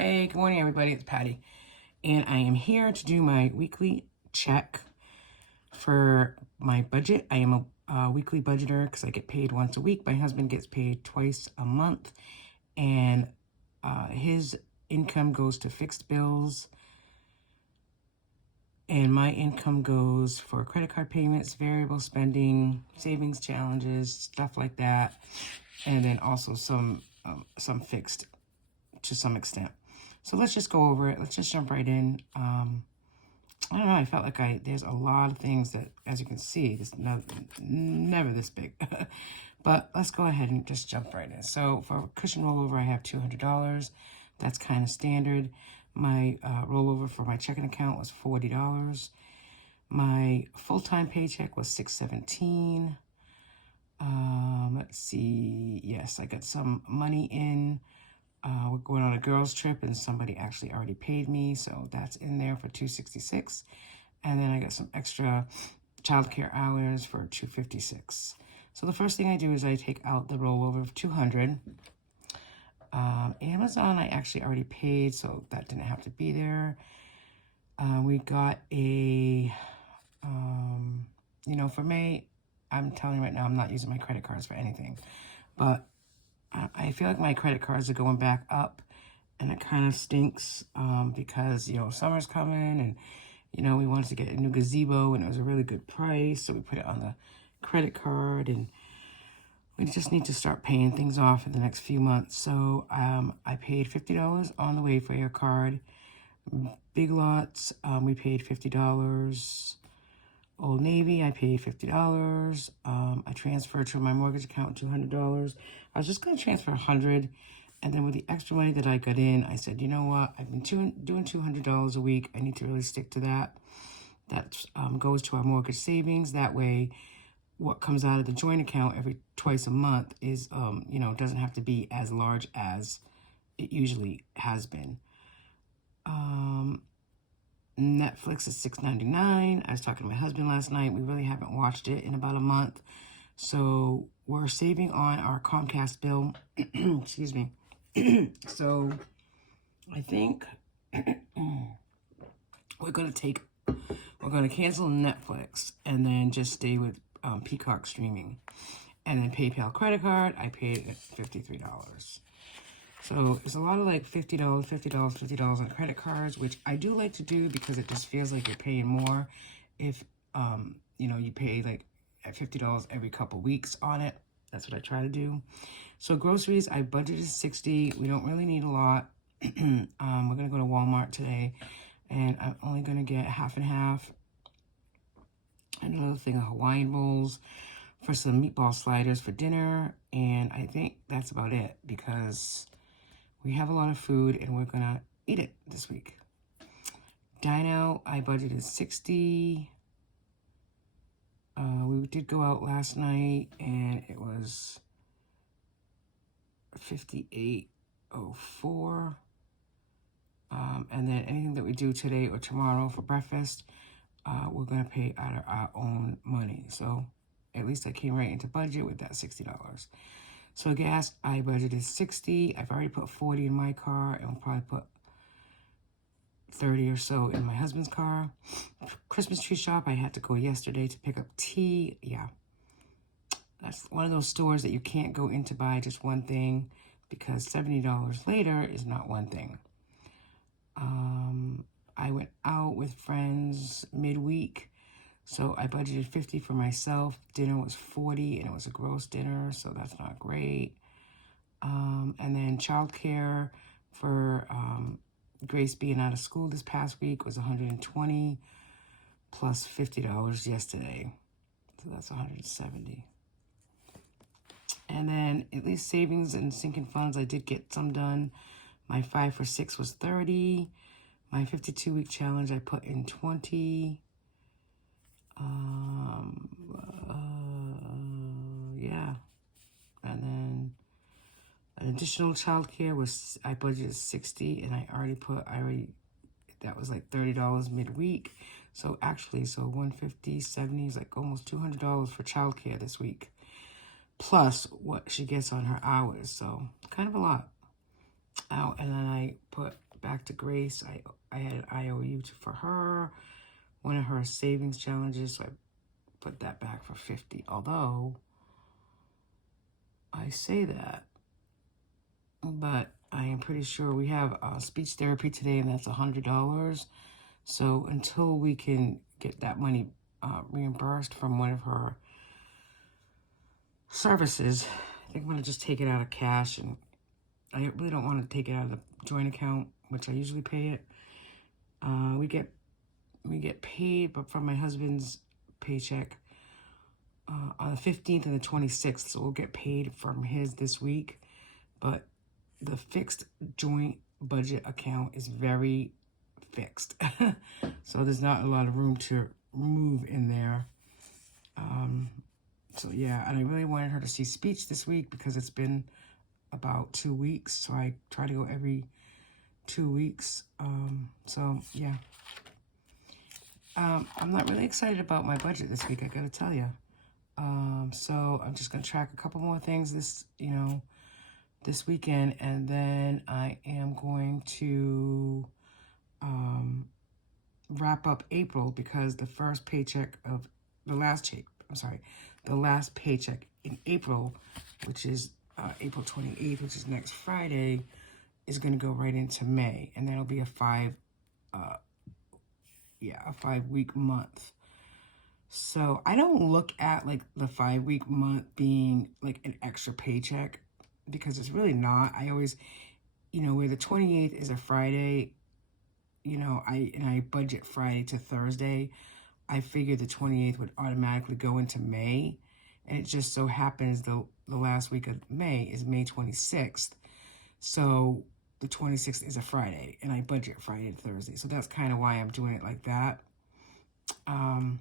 Hey, good morning, everybody. It's Patty, and I am here to do my weekly check for my budget. I am a weekly budgeter because I get paid once a week. My husband gets paid twice a month, and his income goes to fixed bills, and my income goes for credit card payments, variable spending, savings challenges, stuff like that, and then also some fixed to some extent. So let's just go over it. Let's just jump right in. I don't know. I felt like there's a lot of things that, as you can see, it's never this big. But let's go ahead and just jump right in. So for cushion rollover, I have $200. That's kind of standard. My rollover for my checking account was $40. My full-time paycheck was $617. Let's see. Yes, I got some money in. We're going on a girls trip and somebody actually already paid me, so that's in there for $266. And then I got some extra childcare hours for $256. So the first thing I do is I take out the rollover of $200. Amazon I actually already paid, so that didn't have to be there. We got a, for May, I'm telling you right now, I'm not using my credit cards for anything, but I feel like my credit cards are going back up, and it kind of stinks because, summer's coming, and, we wanted to get a new gazebo, and it was a really good price, so we put it on the credit card, and we just need to start paying things off in the next few months. So I paid $50 on the Wayfair card. Big Lots, we paid $50. Old Navy, I paid $50. I transferred to my mortgage account $200. I was just going to transfer $100, and then with the extra money that I got in, I said, you know what? I've been doing $200 a week. I need to really stick to that. That goes to our mortgage savings. That way, what comes out of the joint account twice a month is, doesn't have to be as large as it usually has been. Netflix is $6.99. I was talking to my husband last night. We really haven't watched it in about a month. So we're saving on our Comcast bill. Excuse me. So I think we're going to cancel Netflix and then just stay with Peacock streaming. And then PayPal credit card, I paid $53. So it's a lot of like $50, $50 on credit cards, which I do like to do because it just feels like you're paying more if, you pay like at $50 every couple weeks on it. That's what I try to do. So groceries, I budgeted $60. We don't really need a lot. We're going to go to Walmart today, and I'm only going to get half and half. And another thing of Hawaiian bowls for some meatball sliders for dinner. And I think that's about it because we have a lot of food, and we're going to eat it this week. Dino, I budgeted $60. We did go out last night, and it was $58.04. And then anything that we do today or tomorrow for breakfast, we're going to pay out of our own money. So at least I came right into budget with that $60. So gas, I budgeted $60. I've already put $40 in my car, and we'll probably put $30 or so in my husband's car. Christmas tree shop, I had to go yesterday to pick up tea. Yeah, that's one of those stores that you can't go in to buy just one thing because $70 later is not one thing. I went out with friends midweek. So I budgeted $50 for myself. Dinner was $40, and it was a gross dinner, so that's not great. And then childcare for Grace being out of school this past week was $120 plus $50 yesterday. So that's $170. And then at least savings and sinking funds, I did get some done. My 5 for 6 was $30. My 52-week challenge, I put in $20. Yeah. And then an additional childcare was, I budgeted $60, and that was like $30 midweek. So actually, $150, $70 is like almost $200 for childcare this week. Plus what she gets on her hours. So kind of a lot. And then I put to Grace. I had an IOU for her, one of her savings challenges, so I put that back for 50. Although I say that, but I am pretty sure we have speech therapy today, and that's $100. So until we can get that money reimbursed from one of her services, I think I'm going to just take it out of cash, and I really don't want to take it out of the joint account, which I usually pay it. We get paid, but from my husband's paycheck on the 15th and the 26th, so we'll get paid from his this week. But the fixed joint budget account is very fixed, so there's not a lot of room to move in there. So yeah, and I really wanted her to see speech this week because it's been about 2 weeks, so I try to go every 2 weeks. So yeah, I'm not really excited about my budget this week, I gotta tell you. So I'm just gonna track a couple more things this weekend, and then I am going to wrap up April, because the first paycheck of the last paycheck in April, which is April 28th, which is next Friday, is going to go right into May, and that'll be a 5-week month. So I don't look at like the 5-week month being like an extra paycheck, because it's really not. I always, where the 28th is a Friday, I budget Friday to Thursday, I figured the 28th would automatically go into May, and it just so happens the last week of May is May 26th, so the 26th is a Friday, and I budget Friday to Thursday, so that's kind of why I'm doing it like that. I'm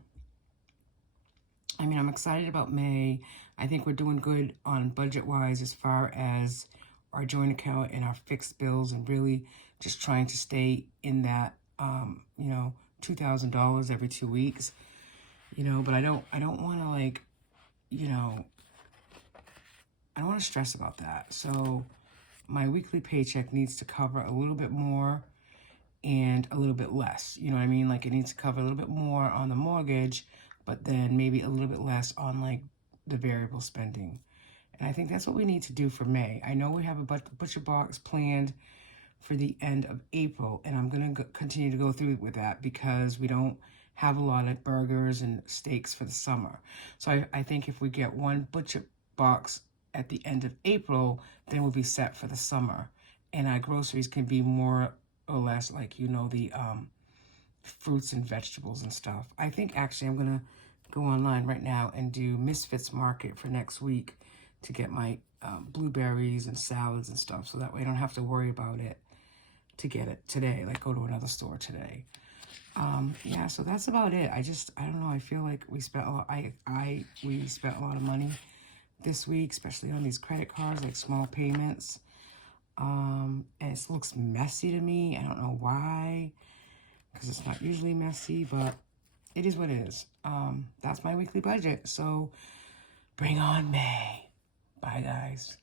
excited about May. I think we're doing good on budget-wise as far as our joint account and our fixed bills, and really just trying to stay in that, $2,000 every 2 weeks, but I don't want to I don't want to stress about that. So my weekly paycheck needs to cover a little bit more and a little bit less. You know what I mean? Like, it needs to cover a little bit more on the mortgage, but then maybe a little bit less on like the variable spending. And I think that's what we need to do for May. I know we have a butcher box planned for the end of April, and I'm going to continue to go through with that because we don't have a lot of burgers and steaks for the summer. So I think if we get one butcher box at the end of April, then we'll be set for the summer. And our groceries can be more or less like, the fruits and vegetables and stuff. I think actually I'm going to go online right now and do Misfits Market for next week to get my blueberries and salads and stuff, so that way I don't have to worry about it to get it today, like go to another store today. Yeah, so that's about it. I don't know, I feel like we spent a lot, we spent a lot of money this week, especially on these credit cards, like small payments. And it looks messy to me. I don't know why, because it's not usually messy, but it is what it is. That's my weekly budget. So bring on May. Bye, guys.